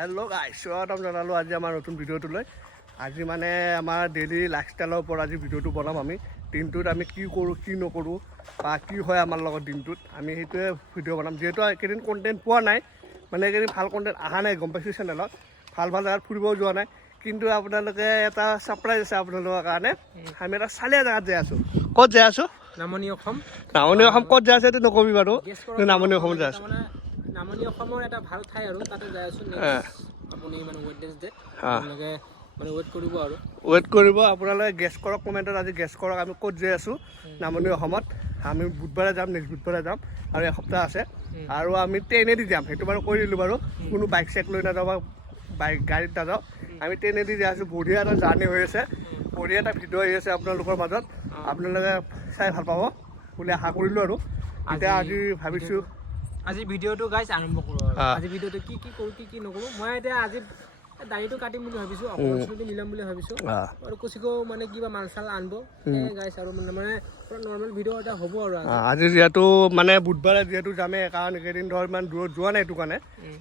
Hello' গাইছ, স্বাগতম জনালোঁ আজি আমাৰ নতুন ভিডিঅ'টোলৈ। আজি মানে আমাৰ ডেইলি লাইফষ্টাইলৰ ওপৰত আজি ভিডিঅ'টো বনাম। আমি দিনটোত আমি কি কৰোঁ কি নকৰোঁ বা কি হয় আমাৰ লগত দিনটোত, আমি সেইটোৱে ভিডিঅ' বনাম। যিহেতু এইকেইদিন কণ্টেণ্ট পোৱা নাই, মানে এইকেইদিন ভাল কণ্টেণ্ট অহা নাই, গম পাইছোঁ চেনেলত। ভাল ভাল জেগাত ফুৰিবও যোৱা নাই, কিন্তু আপোনালোকে এটা ছাৰপ্ৰাইজ আছে আপোনালোকৰ কাৰণে। আমি এটা চালীয়া জেগাত যাই আছোঁ। ক'ত যাই আছোঁ? নামনি অসম। নামনি অসম ক'ত যাই আছে এইটো নকবি বাৰু, নামনি অসমত যাই আছোঁ। নামনি অসমৰ এটা ভাল ঠাই আৰু তাতে যাই আছোঁ। আপুনি মানে ৱেডনেছডে আপোনালোকে মানে ৱেইট কৰিব আৰু ৱেইট কৰিব আপোনালোকে। গেছ কৰক কমেণ্টত, আজি গেছ কৰক আমি ক'ত যাই আছোঁ নামনি অসমত। আমি বুধবাৰে যাম, নেক্সট বুধবাৰে যাম, আৰু এসপ্তাহ আছে। আৰু আমি ট্ৰেইনেদি যাম, সেইটো বাৰু কৈ দিলোঁ বাৰু। কোনো বাইক চাইক লৈ নাযাওঁ বা গাড়ীত নাযাওঁ, আমি ট্ৰেইনেদি যাই আছোঁ। বঢ়িয়া এটা জাৰ্ণি হৈ আছে, বঢ়িয়া এটা ভিডিঅ' আহি আছে আপোনালোকৰ মাজত। আপোনালোকে চাই ভাল পাব বুলি আশা কৰিলোঁ। আৰু এতিয়া আজি ভাবিছোঁ আজি ভিডিঅ'টো গাইজ আৰম্ভ কৰোঁ। আজি ভিডিঅ'টো কি কি কৰোঁ কি কি নকৰোঁ। মই এতিয়া আজি দাড়িটো কাটিম বুলি ভাবিছোঁ, অকণমান মিলাম বুলি ভাবিছোঁ, আৰু কুচিকো মানে কিবা মাল চাল আনিব গাইজ। আৰু মানে পুৰা নৰ্মেল ভিডিঅ' এটা হ'ব। আৰু আজি যিহেতু মানে বুধবাৰে যিহেতু যামেই, কাৰণ এইকেইদিন ধৰ ইমান দূৰত যোৱা নাই, সেইটো কাৰণে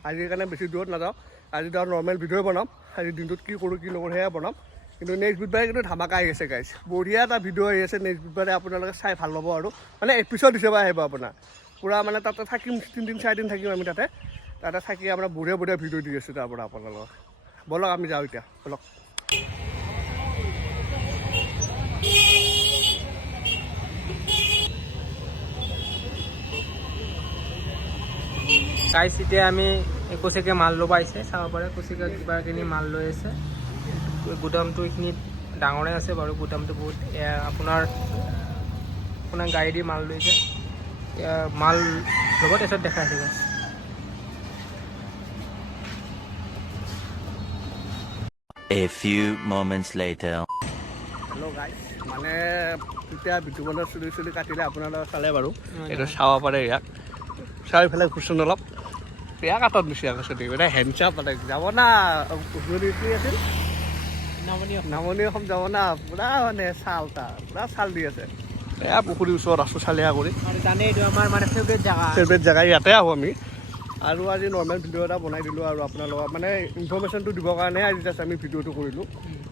আজিৰ কাৰণে বেছি দূৰত নাযাওঁ। আজি ধৰ নৰ্মেল ভিডিঅ'ই বনাম। আজি দিনটোত কি কৰোঁ কি নকৰোঁ সেয়া বনাম। কিন্তু নেক্সট বুধবাৰে কিন্তু ধামাকা আহি আছে গাইজ, বঢ়িয়া এটা ভিডিঅ' আহি আছে। নেক্সট বুধবাৰে আপোনালোকে চাই ভাল পাব। আৰু মানে এপিছড হিচাপে আহিব আপোনাৰ পূৰা, মানে তাতে থাকিম 3 4 দিন থাকিম আমি তাতে থাকি আপোনাৰ বঢ়িয়া বঢ়িয়া ভিডিঅ' দি আছোঁ তাৰপৰা আপোনালোকক। ব'লক আমি যাওঁ এতিয়া, ব'লক। গাইজ এতিয়া আমি কুচিকে মাল ল'ব আহিছে, চাব পাৰে কুচিকে কিবা কিনি মাল লৈ আছে। গুদামটো এইখিনিত ডাঙৰে আছে বাৰু, গুদামটো বহুত। আপোনাৰ গাড়ী দি মাল লৈছে, মাল ল'ব, তাৰপিছত দেখাইছে guys. A few moments later. Hello' guys, মানে তেতিয়া বিতুমনৰ চুলি কাটিলে আপোনালোকে চালে বাৰু, এইটো চাব পাৰে। ইয়াক চাই পেলাই ঘূৰচোন অলপ, বেয়া কাটত দিছে আকৌ চুলি, মানে হেণ্ডচাপ মানে যাব না। কি আছিল নামনি অসম যাব না, পূৰা মানে ছাল তাৰ পূৰা ছাল দি আছে। এয়া পুখুৰীৰ ওচৰত আছোঁ চালিয়া কৰি, জানে এইটো আমাৰ মানে ফেভৰেট জেগা ইয়াতে আহোঁ আমি। আৰু আজি নৰ্মেল ভিডিঅ' এটা বনাই দিলোঁ, আৰু আপোনালোকক মানে ইনফৰ্মেশ্যনটো দিবৰ কাৰণে আজি জাষ্ট আমি ভিডিঅ'টো কৰিলোঁ।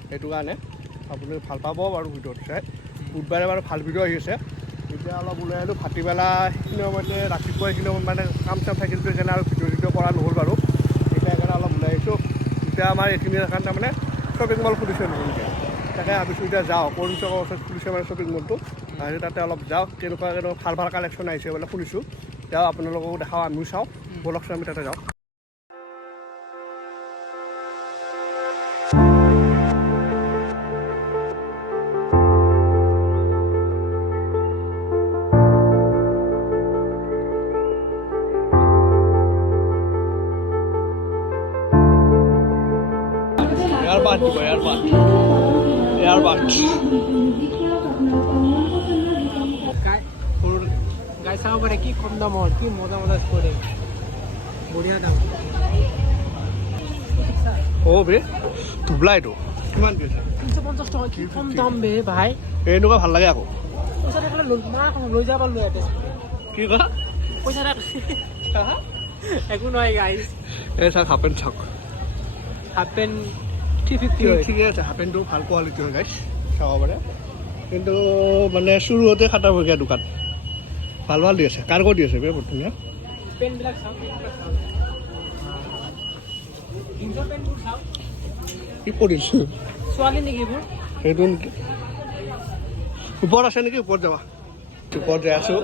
সেইটো কাৰণে আপুনি ভাল পাব বাৰু ভিডিঅ'টো চাই। বুধবাৰে বাৰু ভাল ভিডিঅ' আহি আছে। এতিয়া অলপ ওলাই আহিলোঁ ভাটিবেলা, সেইখিনি সময়তে ৰাতিপুৱা সেইখিনি সময়ত মানে কাম চাম থাকিল, সেইকাৰণে আৰু ভিডিঅ' কৰা নহ'ল বাৰু। এতিয়া সেইকাৰণে অলপ ওলাই আহিছোঁ। এতিয়া আমাৰ এইখিনিৰ কাৰণে তাৰমানে শ্বপিং মল খুলিছে নতুনকৈ, তাকে ভাবিছোঁ এতিয়া যাওঁ। কৰিম চকৰ ওচৰত খুলিছে মানে শ্বপিং মলটো, আৰু তাতে অলপ যাওঁ। কেনেকুৱা ভাল ভাল কালেকশ্যন আহিছে বোলে, শুনিছোঁ। যাওঁ, আপোনালোককো দেখাওঁ, আমিও চাওঁ। ব'লকচোন আমি তাতে যাওঁ। গাই চাব পাৰে কি কম দামৰ, কি মজা মজা কৰে, বঢ়িয়া দাম। অ' বে ধুবলা এইটো কিমান দি আছে? 350 টকা, কি কম দাম বে ভাই। এনেকুৱা ভাল লাগে আকৌ। পইচা থাকিলে লৈ যাব পাৰলো ইয়াতে। কি কথা? পইচা একো নহয় গাইজ। এই চাওক হাফ পেণ্ট চাওক, হাফ পেণ্ট 350 হয়। ঠিকে আছে, হাফ পেণ্টটো ভাল কোৱালিটি হয় গাইজ, চাব পাৰে। কিন্তু মানে চুৰুহতে খাটাবগীয়া দোকান, ভাল ভাল দি আছে, কাৰ্গো দি আছে বে, বহুত ধুনীয়া পেণ্টবিলাক চাওক, জিন্সৰ পেণ্টবোৰ চাওক। কি কৰিছোঁ ছোৱালী নেকি এইবোৰ? সেইটো নেকি? ওপৰত আছে নেকি? ওপৰত যাবা, ওপৰত যাই আছোঁ।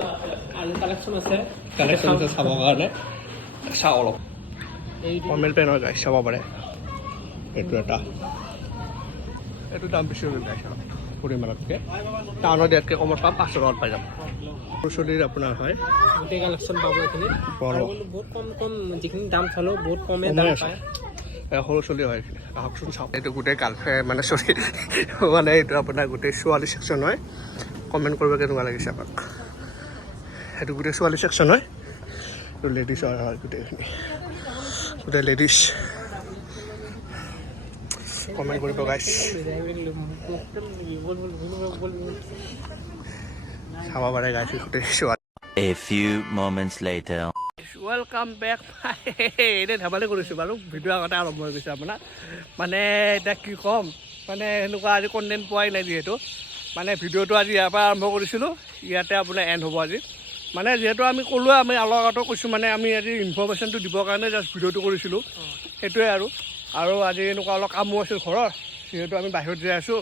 আৰু কালেকশ্যন আছে, চাবৰ কাৰণে। চাওঁ অলপ, ফৰ্মেল পেণ্ট হয় গাইজ, চাব পাৰে। এইটো দাম বেছি হৈ গাইজ পৰিমাণতকৈ। টাউনত ইয়াতকৈ কমত পাম, 500 টকাত পাই যাম। চুলিৰ আপোনাৰ হয় গোটেই কালেকশ্যন পাব এইখিনি। বহুত কম যিখিনি দাম চালেও বহুত কমে দাম পায়। সৰু চলি হয় এইখিনি, আহকচোন চাওক। এইটো গোটেই মানে চলি মানে এইটো আপোনাৰ গোটেই ছোৱালী ছেকশ্যন হয়। কমেণ্ট কৰিব কেনেকুৱা লাগিছে আপোনাক। সেইটো গোটেই ছোৱালী ছেকশ্যন হয়, এইটো লেডিছৰ হয় গোটেইখিনি, গোটেই লেডিছ। কমেণ্ট কৰিব গাইজ, চাব পাৰে গাইজ গোটেই ছোৱালী। A few moments later. Welcome back এনেই ধেমালি কৰিছোঁ বাৰু ভিডিঅ' আগতে আৰম্ভ হৈ গৈছে আপোনাৰ মানে এতিয়া কি ক'ম মানে সেনেকুৱা আজি কণ্টেণ্ট পোৱাই নাই যিহেতু মানে ভিডিঅ'টো আজি ইয়াৰ পৰা আৰম্ভ কৰিছিলোঁ ইয়াতে আপোনাৰ এণ্ড হ'ব আজি মানে যিহেতু আমি ক'লোৱে আমি আগতো কৈছোঁ মানে আমি আজি ইনফৰ্মেশ্যনটো দিবৰ কাৰণে জাষ্ট ভিডিঅ'টো কৰিছিলোঁ সেইটোৱে আৰু আজি এনেকুৱা অলপ কামো আছিল ঘৰৰ যিহেতু আমি বাহিৰত যাই আছোঁ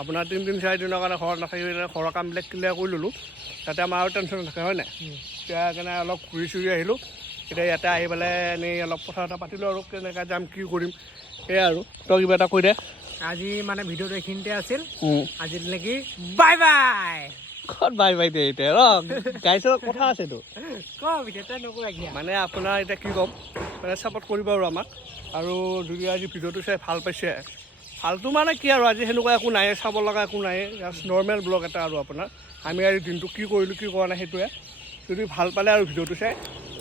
আপোনাৰ 3 4 দিনৰ কাৰণে ঘৰত নাথাকি ঘৰৰ কামবিলাক ক্লিয়াৰ কৰি ল'লোঁ তাতে আমাৰ আৰু টেনশ্যন নাথাকে হয় নাই এতিয়া সেইকাৰণে অলপ ঘূৰি চুৰি আহিলোঁ এতিয়া ইয়াতে আহি পেলাই এনেই অলপ কথা এটা পাতিলোঁ আৰু কেনেকৈ যাম কি কৰিম সেয়াই আৰু তই কিবা এটা কৈ দে আজি মানে ভিডিঅ'টো এইখিনিতে আছিল আজিলৈকে বাই বাই ক'ত বাই বাই দে এতিয়া গাইছৰ কথা আছেতো মানে আপোনাৰ এতিয়া কি ক'ম মানে ছাপৰ্ট কৰিব আৰু আমাক আৰু যদি আজি ভিডিঅ'টো চাই ভাল পাইছে ভালটো মানে কি আৰু আজি সেনেকুৱা একো নাই চাব লগা একো নাই জাষ্ট নৰ্মেল ব্লগ এটা আৰু আপোনাৰ আমি আজি দিনটো কি কৰিলোঁ কি কৰা নাই সেইটোৱে যদি ভাল পালে আৰু ভিডিঅ'টো চাই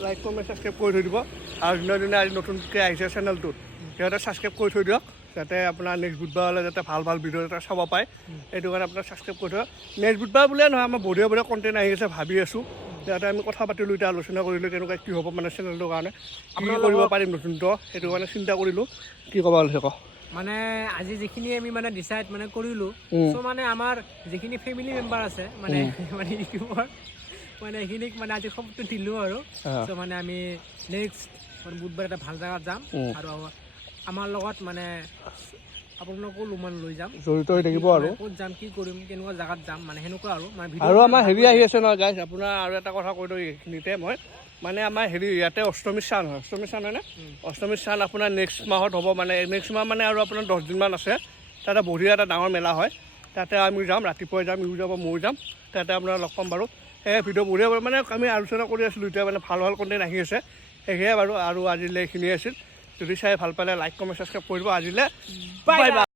লাইক কমেণ্ট ছাবস্ক্ৰাইব কৰি থৈ দিব আৰু দিনে দিনে আজি নতুনকৈ আহিছে চেনেলটোত সিহঁতে ছাবস্ক্ৰাইব কৰি থৈ দিয়ক যাতে আপোনাৰ নেক্সট বুধবাৰলৈ যাতে ভাল ভাল ভিডিঅ' এটা চাব পায় সেইটো কাৰণে আপোনাৰ ছাবস্ক্ৰাইব কৰি থওক নেক্সট বুধবাৰ বুলিয়ে নহয় আমাৰ বঢ়িয়া বঢ়িয়া কণ্টেণ্ট আহি আছে ভাবি আছোঁ যাতে আমি কথা পাতিলোঁ এতিয়া আলোচনা কৰিলোঁ কেনেকুৱা কি হ'ব মানে চেনেলটোৰ কাৰণে আমি কৰিব পাৰিম নতুনটো সেইটো কাৰণে চিন্তা কৰিলোঁ কি ক'ব ওলাইছে ক মানে আজি যিখিনি আমি মানে ডিচাইড মানে কৰিলোঁ চ' মানে আমাৰ যিখিনি ফেমিলি মেম্বাৰ আছে মানে মানে ইউটিউবৰ মানে এইখিনিক মানে আজি সবটো দিলোঁ আৰু চ' মানে আমি নেক্সট মানে বুধবাৰ এটা ভাল জেগাত যাম আৰু আমাৰ লগত মানে আপোনালোকো মানে লৈ যাম জড়িত হৈ থাকিব আৰু ক'ত যাম কি কৰিম কেনেকুৱা জেগাত যাম মানে সেনেকুৱা আৰু মানে আৰু আমাৰ হেৰি আহি আছে নহয় গাইজ আপোনাৰ আৰু এটা কথা কৈ দিওঁ এইখিনিতে মই মানে আমাৰ হেৰি ইয়াতে অষ্টমী চান হয় অষ্টমী চান হয়নে অষ্টমী চান আপোনাৰ নেক্সট মাহত হ'ব মানে নেক্সট মাহ মানে আৰু আপোনাৰ 10 দিনমান আছে তাতে বঢ়িয়া এটা ডাঙৰ মেলা হয় তাতে আমি যাম ৰাতিপুৱাই যাম ইও যাব ময়ো যাম তাতে আপোনাৰ লগ পাম বাৰু সেই ভিডিঅ' বঢ়িয়া মানে আমি আলোচনা কৰি আছিলোঁ এতিয়া মানে ভাল ভাল কণ্টেণ্ট আহি আছে সেয়ে বাৰু আৰু আজিলৈ এইখিনিয়ে আছিল যদি চাই ভাল পালে লাইক কমেণ্ট ছাবস্ক্ৰাইব কৰিব আজিলৈ বাই বাই